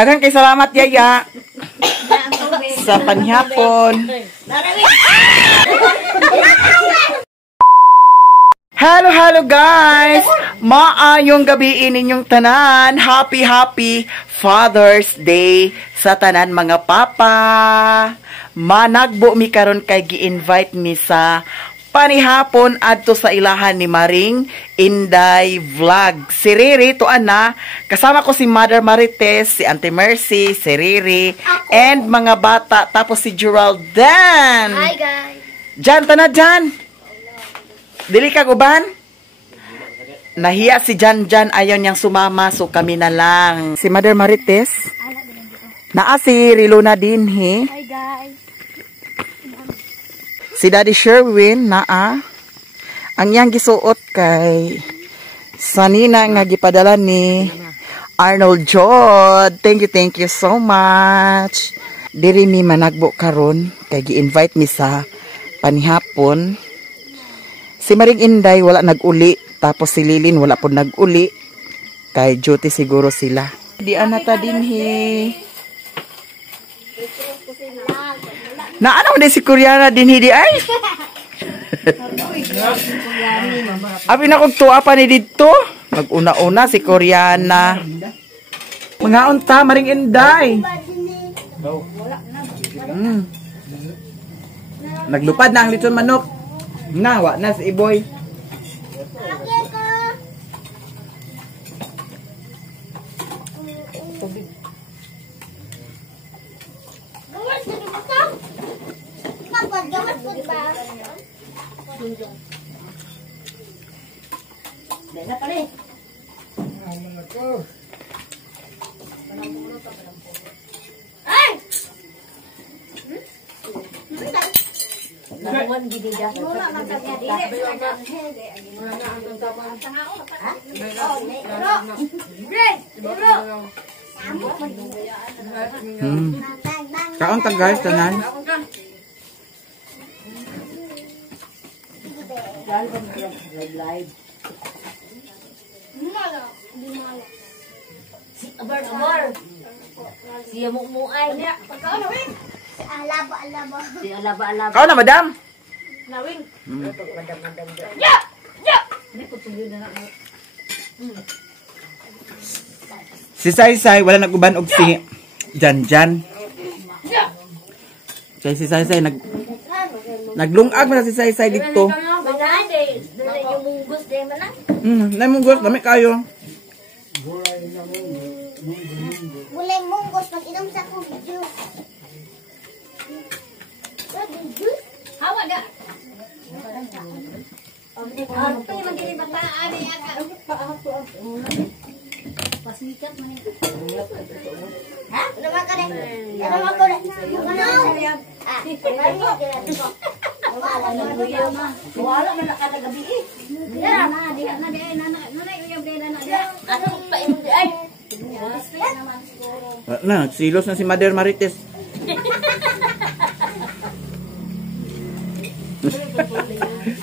Daghang kay salamat yaya sa panhapon. Hello guys! Maayong gabi ninyong tanan. Happy Father's Day sa tanan mga papa. Managbo mi karon kay gi-invite mi sa panihapon adto sa ilahan ni Maring Inday Vlog. Si Riri to ana, kasama ko si Mother Marites, si Auntie Mercy, si Riri, and mga bata, tapos si Geraldan. Hi guys. Jan, tana Jan. Dili ka guban? Nahiya si Jan, ayaw niyang sumama, so kami na lang. Si Mother Marites, naa si Rilo na din, he. Hi guys. Si Daddy Sherwin, naa. Ang iyang gisuot kay sanina nga gipadala ni Arnold Jod. Thank you so much. Diri mi managbo karon kay gi-invite mi sa panihapon. Si Maring Inday wala nag-uli, tapos si Lilin wala po nag-uli. Kay duty siguro sila. Di anata din he. Na ano din si Koreana din he di ay? Abi na kong tuwa pa ni dito. Mag-una-una si Koreana. Mga unta, Maring Inday. Naglupad na ang lechon manok. Nawa na si Iboy. Kaon ta guys tanan. Abar. Siya mo ay. Alaba. Si alaba. Kaon na madam. Nawing. Si Saysay wala naguban og si Janjan. Kay si Saysay naglungag man si Saysay dito. Yung munggos din man na. Nay munggos dami kayo. Bulay munggos pag inom sa video. Hawa ga. Ano pa yung magiging bataan ay aga. Pasikat man ito. Ha? Ano ba ka rin? Ano ba ko rin? Wala man nakatagabi eh. Ano pa yung di ay? Silos na si Mother Marites.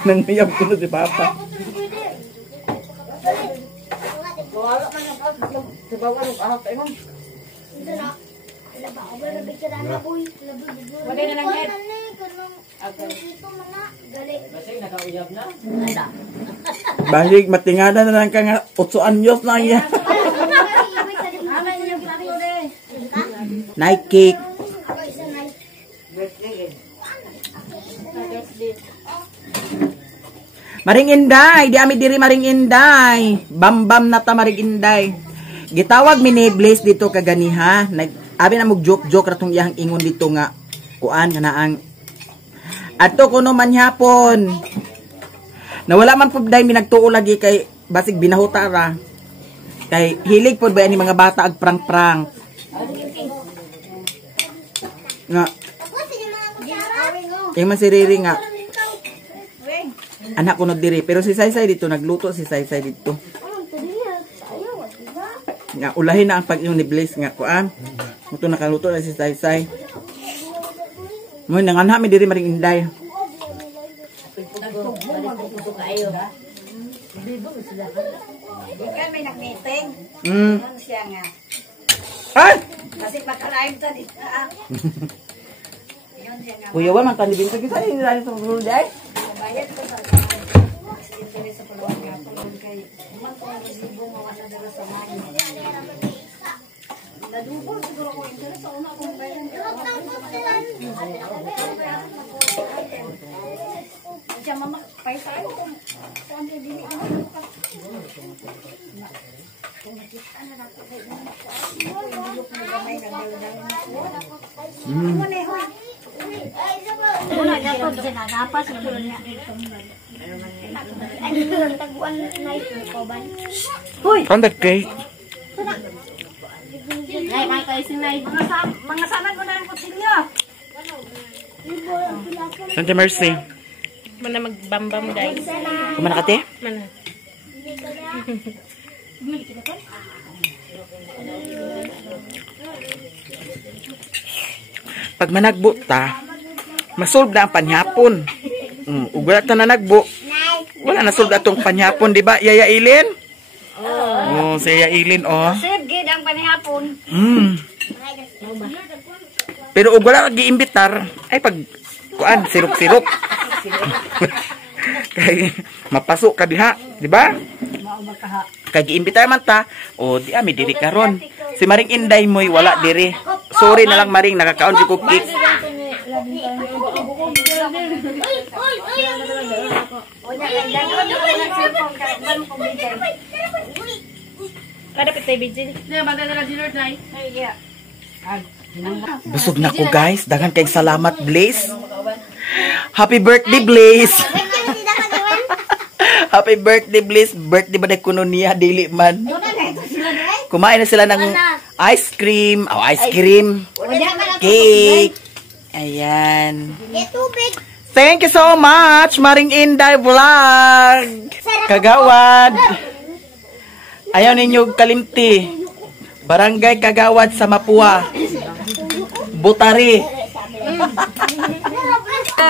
Nangayab ko na si Papa. Wala man sa bawah ng ahap tayo ma'am. Wala na lang yan. Balik matingada na lang ka nga 8 anyos na yan. Night cake. Maring Inday, di ami diri Maring Inday. Bambam na ta Maring Inday. Gitawag mi ni Blaze dito kaganiha. Abi na mog joke ratong iyang ingon dito nga kuan kana ang adto kuno man hapon. Nawala man pud day mi nagtuo lagi kay basig binahuta ra. Kay hilig pud ba ni mga bata ag prank-prank. Nga. Yung man si Riri nga. Anak ko diri pero si Saysay dito nagluto si Saysay dito. Nga ulahin na ang pag-inom ni Blaze nga kuan. Muto nakaluto na si Saysay. Mo nanganha mi diri Maring Inday. Ikan may nag-meeting. Siya nga. Ay! Kasi makalaim tadi. Kuya wa man talibin sa kita ni sa sulod ay. Bayad ko sa internet sa pulong nga pulong kay man ko ang resibo mawala dala sa mga. Nadubo siguro ko internet sa una kung bayad. Siya mama paisa ko kung ano dili ko. Kung nakita na nato kay mo. Hindi ko gamay na dalan ko. Mo ne hoy. Wala dapat sinagapas ito niya. Ay, ito lang taguan na ito ko ba? Hoy! Contact cake. Ay, may kayo sinay. Mga saman ko na ang kutsilyo. Santa Mercy. Mana magbambam guys. Kumana ka te? Mana? Pag managbo ta, masolve na ang panhapon. Ug wala ta na nagbo. Wala na solve atong panhapon, di ba? Yaya Ilin? Oh, si Yaya Ilin oh. Sir, gid ang panihapon. Pero ug wala giimbitar, ay pag kuan sirok-sirok. Kay mapasok ka diha, di ba? Kay giimbitar man ta, o di ami diri karon. Si Maring Inday moy wala diri. Sorry na lang Maring, nakakaon si cookie. Kada pitay bidjin. Na banda na dinner tonight. Busog na ko guys, daghan kay salamat Blaze. Happy birthday Blaze. Happy birthday Blaze. Birthday ba kuno niya dili man. Kumain na sila ng ice cream, ice cream, cake. Ayan. Thank you so much, Maring Inday Vlog. Kagawad. Ayaw ninyo kalimti. Barangay Kagawad sa Mapua. Butari.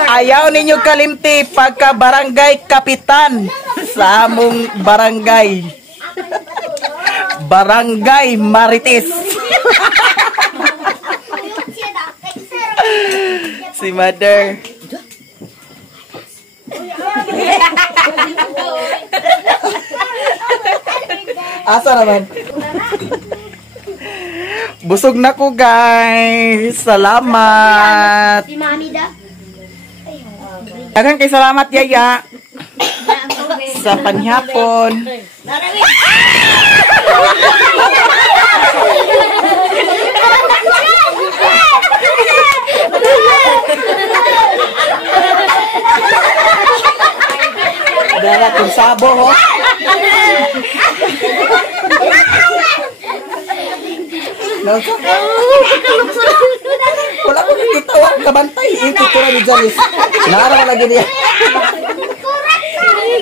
Ayaw ninyo kalimti pagka barangay kapitan sa among barangay. Barangay Marites. Si Mother. Asa naman? Busog na ko guys. Salamat. Si Mami da. Daghang kay salamat Yaya sa panhapon. Dala kung sabo ho. Wala ko nagkitawa kabantay. Ito tura ni Janice. Naaraw lagi niya.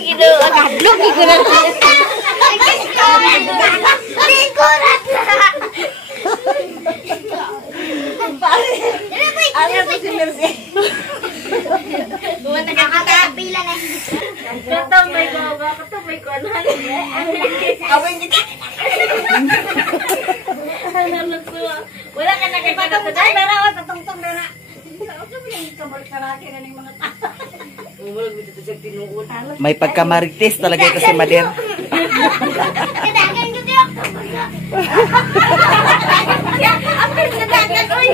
Gitu, kadlok gitu na. Kurat na. Ano ba si Mercy? Buwan nakakapila na. Katong may gawa, katong may kuanan. Awin kita. Wala ka na kay Patong tayo na raw, tatong-tong na na. Ako ba yung kabarkarake na ng mga tao? May pagkamarites talaga ito si Mader. Kadagan ko diyo. Apil sa dagat, uy.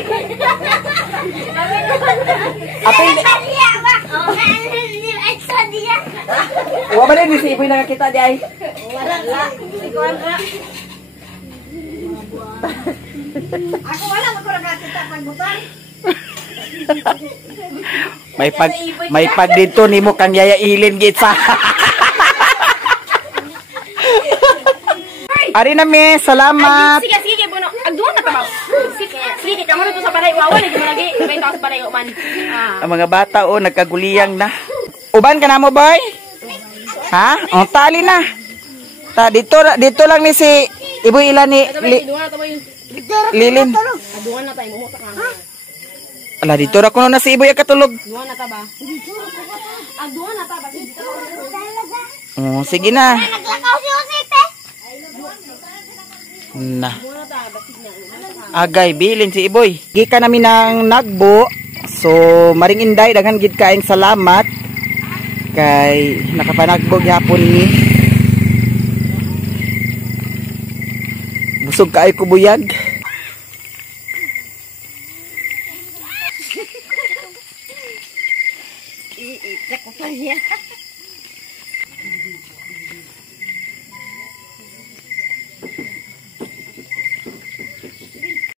Apil. Diya ba? Ay, sa diya. Wa ba din si Iboy nakakita di ay? Wala. Ikaw na. Ako wala ko nakakita pagbutan. May pag dito nimo kang Yaya Ilin gitsa. Ari na me, salamat. Sige, sige, bono. Agduan na tabaw. Sige, kamu na to sa balay. Wawa, lagi mo lagi. Ibay tao sa balay, man. Ang mga bata nagkaguliyang na. Uban ka na mo, boy? Ha? O, tali na. Dito lang ni si Iboy Ilan ni Agduan na tabaw yun. Lilin. Agduan na tayo. Mumuta ka. Ala, dito ra kuno na si Iboy katulog. Agduan na taba. Agduan na taba. Oh, sige na. Naglakaw si Josete. Na. Agduan na taba. Agay, bilin si Iboy. Gika namin ng Nagbo. So, maring inday, daghan gid kaayong salamat. Kay, nakapanagbog yapon ni. Busog kaay kubuyag.